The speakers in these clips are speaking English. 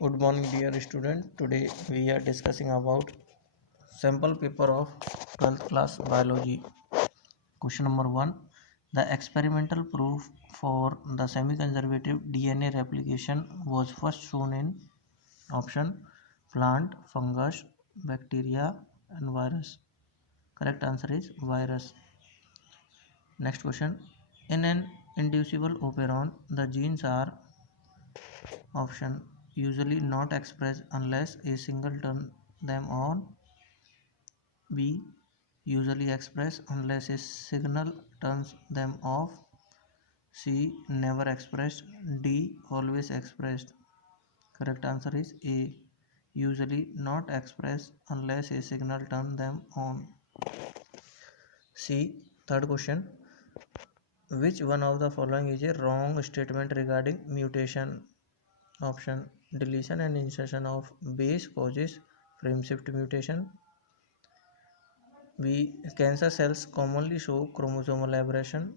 Good morning, dear student. Today we are discussing about sample paper of 12th class biology. Question number 1. The experimental proof for the semi-conservative DNA replication was first shown in option plant, fungus, bacteria and virus. Correct answer is virus. Next question. In an inducible operon, the genes are option usually not expressed unless a single turn them on. B. Usually expressed unless a signal turns them off. C. Never expressed. D. Always expressed. Correct answer is A. Usually not expressed unless a signal turns them on. C. Third question. Which one of the following is a wrong statement regarding mutation? Option deletion and insertion of base causes frame shift mutation. B. Cancer cells commonly show chromosomal aberration.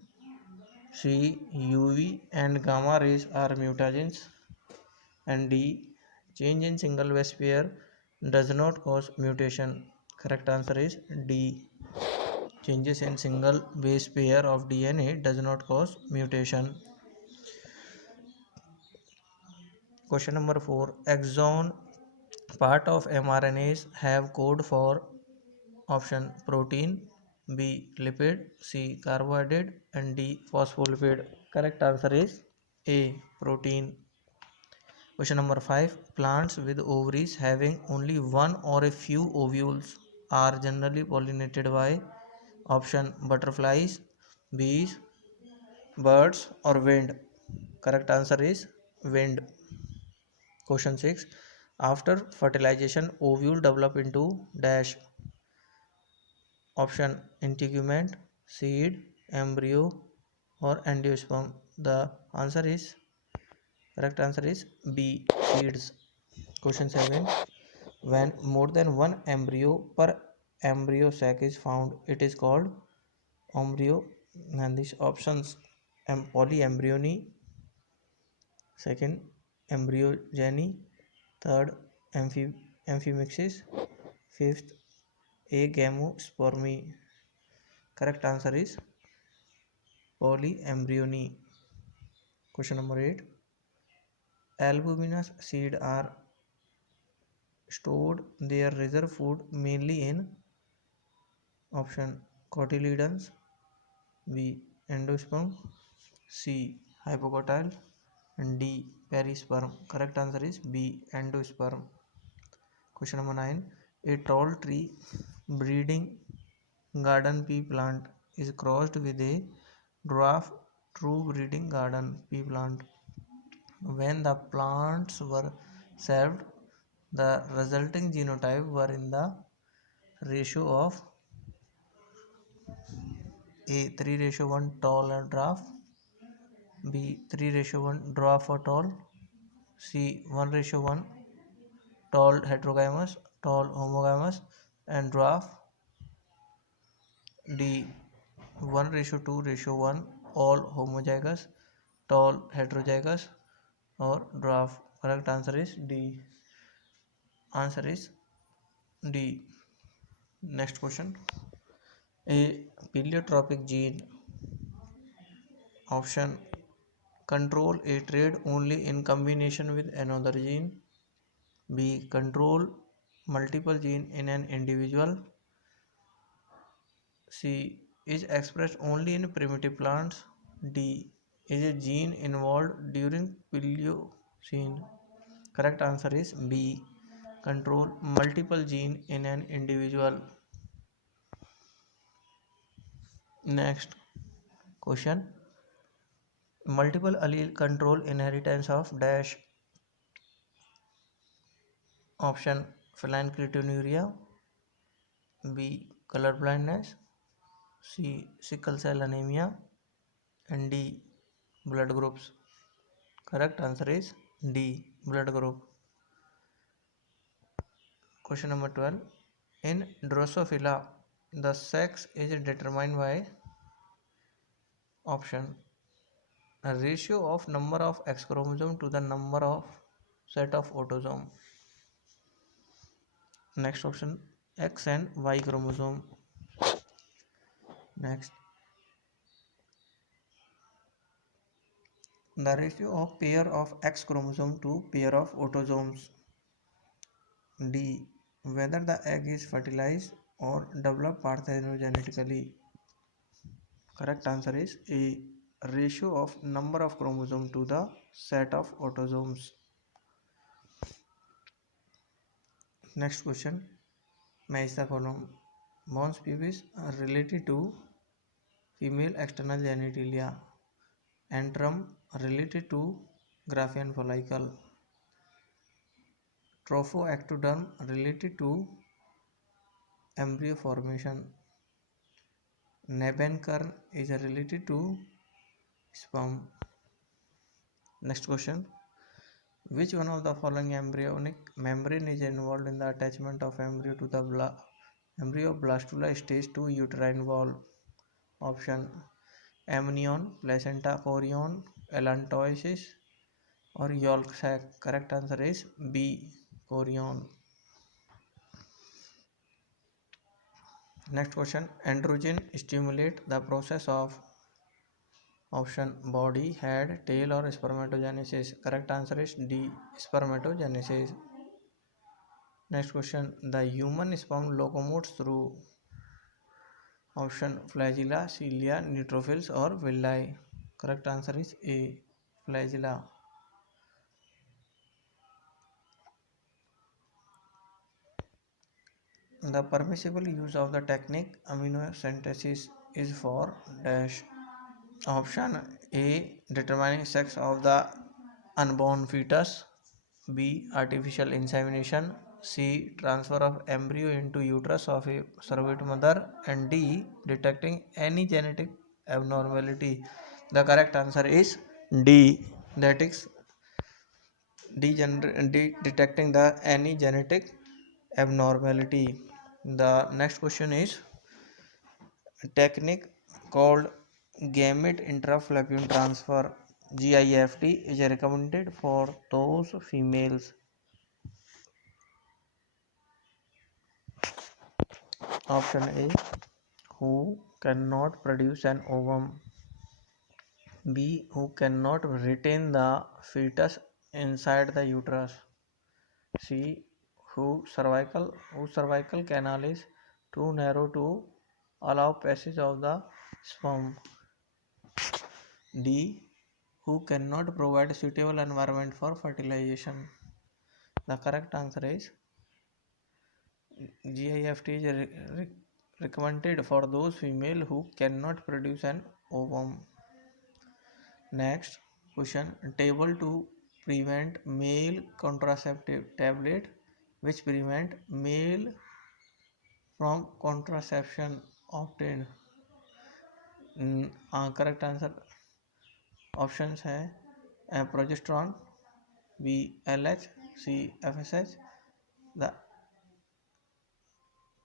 C. UV and gamma rays are mutagens. And D. Change in single base pair does not cause mutation. Correct answer is D. Changes in single base pair of DNA does not cause mutation. Question number 4. Exon part of mRNAs have code for option protein, B lipid, C carbohydrate and D phospholipid. Correct answer is A protein. Question number 5. Plants with ovaries having only one or a few ovules are generally pollinated by option butterflies, bees, birds or wind. Correct answer is wind. Question 6. After fertilization, ovule develop into dash. Option integument, seed, embryo or angiosperm. The answer is correct answer is B seeds. Question 7. When more than one embryo per embryo sac is found, it is called embryo. And these options polyembryony, second embryogeny, third amphimixis, fifth agamospermy. Correct answer is polyembryony. Question number 8. Albuminous seed are stored their reserve food mainly in option cotyledons, B endosperm, C hypocotyle and D perisperm. Correct answer is B endosperm. Question number 9. A tall tree breeding garden pea plant is crossed with a dwarf true breeding garden pea plant. When the plants were served, the resulting genotype were in the ratio of A 3:1 tall and dwarf, B 3:1 dwarf or tall, C 1:1 tall heterogynous, tall homogynous and dwarf, D 1:2:1 all homozygous, tall heterozygous or dwarf. Correct answer is D. Answer is D. Next question. A pleiotropic gene option control a trait only in combination with another gene. B control multiple gene in an individual. C is expressed only in primitive plants. D is a gene involved during Pliocene. Correct answer is B control multiple gene in an individual. Next question. Multiple allele control inheritance of dash. Option phenylketonuria, B color blindness, C sickle cell anemia and D blood groups. Correct answer is D blood group. Question number 12. In Drosophila, the sex is determined by option a ratio of number of X chromosome to the number of set of autosome. Next option, X and Y chromosome. Next, the ratio of pair of X chromosome to pair of autosomes. D, whether the egg is fertilized or developed parthenogenetically. Correct answer is A, ratio of number of chromosomes to the set of autosomes. Next question, match the column. Mons pubis are related to female external genitalia. Antrum related to Graafian follicle. Trophoectoderm related to embryo formation. Nebenкern is related to sperm. Next question, which one of the following embryonic membrane is involved in the attachment of embryo to the embryoblastula stage to uterine wall? Option, amnion, placenta, chorion, allantoisis or yolk sac. Correct answer is B, chorion. Next question, androgen stimulate the process of option body, head, tail or spermatogenesis. Correct answer is D, spermatogenesis. Next question, the human sperm locomotes through option flagella, cilia, neutrophils or villi. Correct answer is A, flagella. The permissible use of the technique amniocentesis is for dash. Option A, determining sex of the unborn fetus. B, artificial insemination. C, transfer of embryo into uterus of a surrogate mother. And D, detecting any genetic abnormality. The correct answer is D, that is detecting the any genetic abnormality. The next question is technique called gamete intrafallopian transfer GIFT is recommended for those females. Option A, who cannot produce an ovum. B, who cannot retain the fetus inside the uterus. C, whose cervical canal is too narrow to allow passage of the sperm. D, who cannot provide suitable environment for fertilization. The correct answer is GIFT is recommended for those female who cannot produce an ovum. Next question, table to prevent male contraceptive tablet which prevent male from contraception obtained. Correct answer options हैं progesterone, B LH, C FSH. The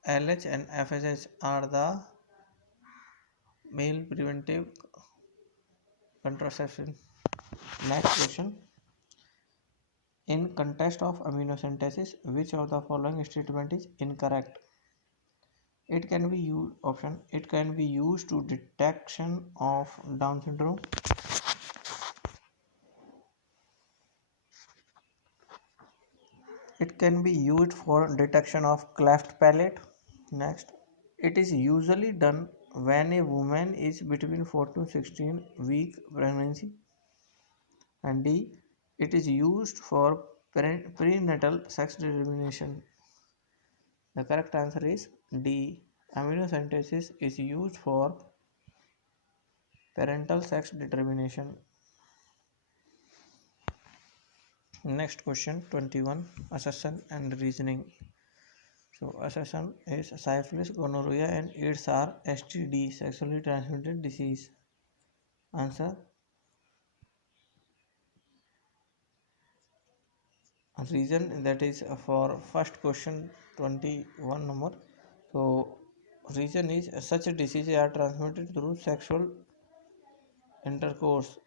LH and FSH are the male preventive contraception. Next question, in context of amniocentesis which of the following statement is incorrect? It can be used option, it can be used to detection of Down syndrome. It can be used for detection of cleft palate. Next, it is usually done when a woman is between 4 to 16 week pregnancy. And D, it is used for prenatal sex determination. The correct answer is D, amniocentesis is used for parental sex determination. Next question 21, assertion and reasoning. So assertion is syphilis, gonorrhea and AIDS are STD, sexually transmitted disease. Answer, reason, that is for first question 21 number. So reason is such diseases are transmitted through sexual intercourse.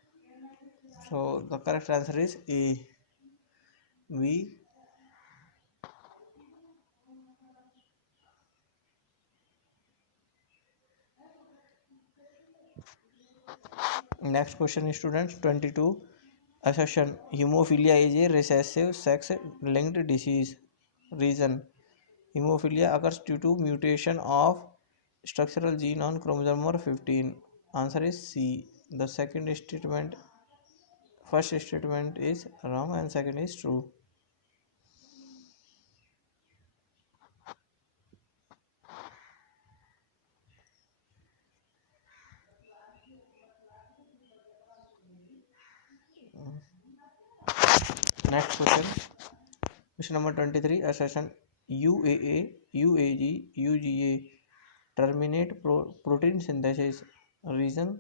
So the correct answer is A, B. Next question, students. 22. Assertion: hemophilia is a recessive sex-linked disease. Reason: hemophilia occurs due to mutation of structural gene on chromosome 15. Answer is C. The first statement is wrong and second is true. Next question. Question number 23. Assertion: UAA, UAG, UGA terminate protein synthesis. Reason: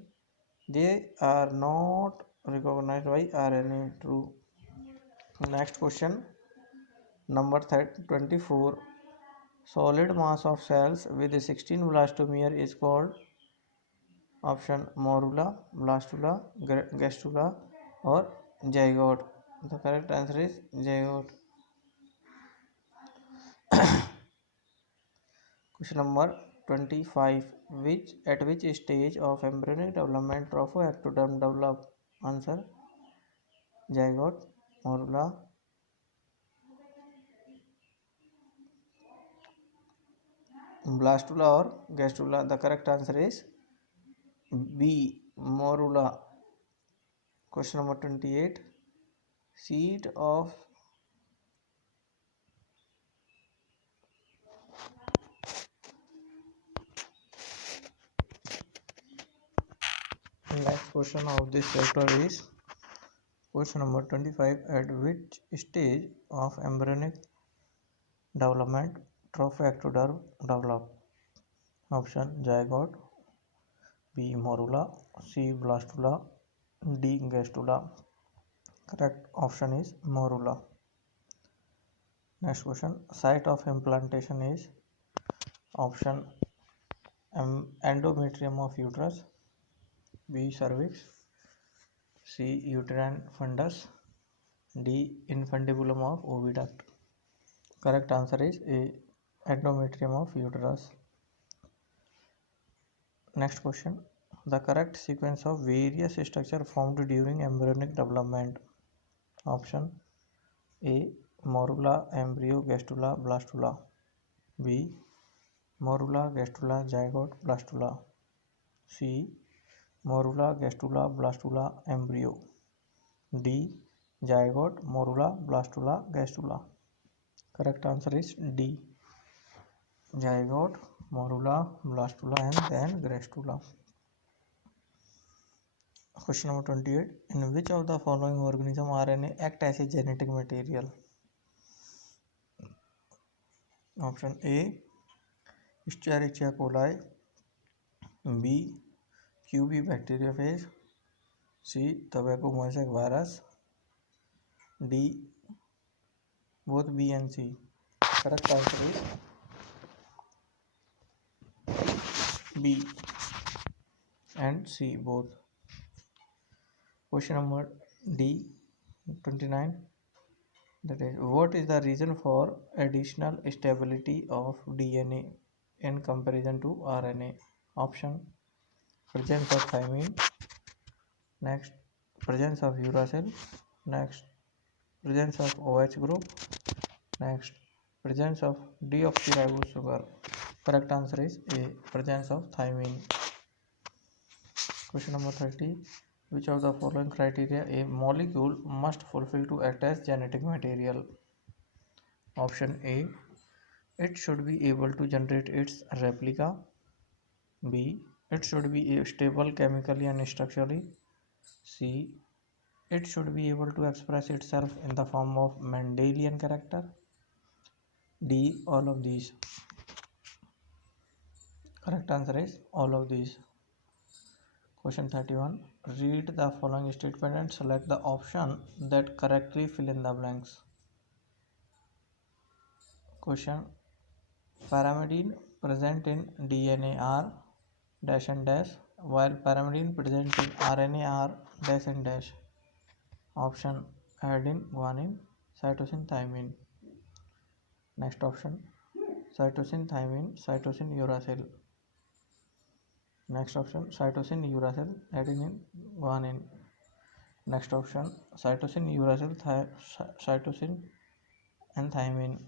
they are not recognized by RNA. True. Next question. Number 24. Solid mass of cells with 16 blastomere is called option morula, blastula, gastrula or zygote. The correct answer is zygote. Question number 25. At which stage of embryonic development trophoectoderm develop? Answer: zygote, morula, blastula or gastrula. The correct answer is B. Morula. Question number 28. Seat of next question of this chapter is question number 25. At which stage of embryonic development trophoectoderm develop? Option: zygote, B. Morula, C. Blastula, D. Gastrula. Correct option is morula. Next question. Site of implantation is option endometrium of uterus, B. cervix, C. uterine fundus, D. infundibulum of oviduct. Correct answer is A. endometrium of uterus. Next question. The correct sequence of various structures formed during embryonic development. Option A. Morula, embryo, gastrula, blastula. B. Morula, gastrula, zygote, blastula. C. Morula, gastrula, blastula, embryo. D. Zygote, morula, blastula, gastrula. Correct answer is D. Zygote, morula, blastula and then gastrula. Question number 28. In which of the following organism RNA act as a genetic material? Option A. Escherichia coli, B. QB bacteriophage, C. tobacco mosaic virus, D. both B and C. Correct answer is B and C both. Question number D 29. That is, what is the reason for additional stability of DNA in comparison to RNA? Option: presence of thymine. Next, presence of uracil. Next, presence of OH group. Next, presence of deoxyribose sugar. Correct answer is A. presence of thymine. Question number 30. Which of the following criteria a molecule must fulfill to act as genetic material? Option A. It should be able to generate its replica. B. It should be stable chemically and structurally. C. It should be able to express itself in the form of Mendelian character. D. All of these. Correct answer is all of these. Question 31. Read the following statement and select the option that correctly fill in the blanks. Question. Pyrimidine present in DNA are dash and dash, while pyrimidine present in RNA are dash and dash. Option: adenine, guanine, cytosine, thymine. Next option, cytosine, thymine, cytosine, uracil. Next option, cytosine, uracil, adenine, guanine. Next option, cytosine, uracil, cytosine and thymine.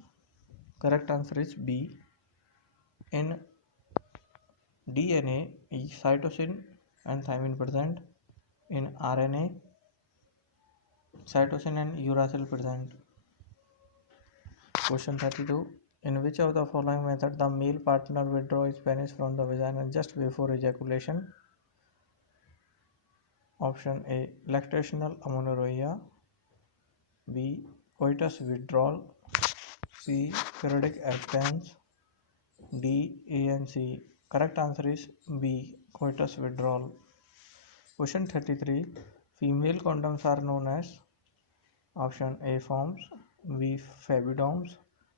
Correct answer is B. In DNA, cytosine and thymine present. In RNA, cytosine and uracil present. Question 32. In which of the following method the male partner withdraws penis from the vagina just before ejaculation? Option A, lactational amenorrhea. B, coitus withdrawal. C, periodic abstinence. D, A and C. Correct answer is B, coitus withdrawal. Question 33. Female condoms are known as option A, forms, B, fabidoms,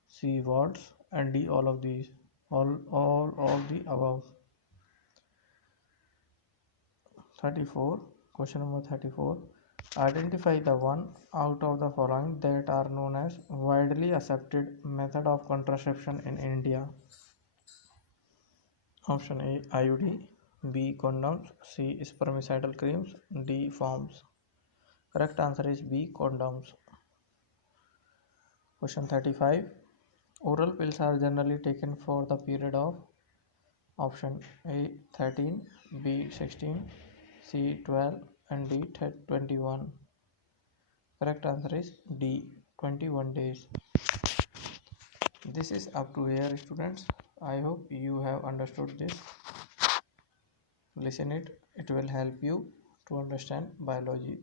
C, warts, and D, all of these. All of the above. 34. Question number 34. Identify the one out of the following that are known as widely accepted method of contraception in India. Option A, IUD. B, condoms. C, spermicidal creams. D, forms. Correct answer is B, condoms. Question 35. Oral pills are generally taken for the period of option A, 13, B, 16, C, 12 and D, 21. Correct answer is D, 21 days. This is up to here, students. I hope you have understood this. Listen it will help you to understand biology.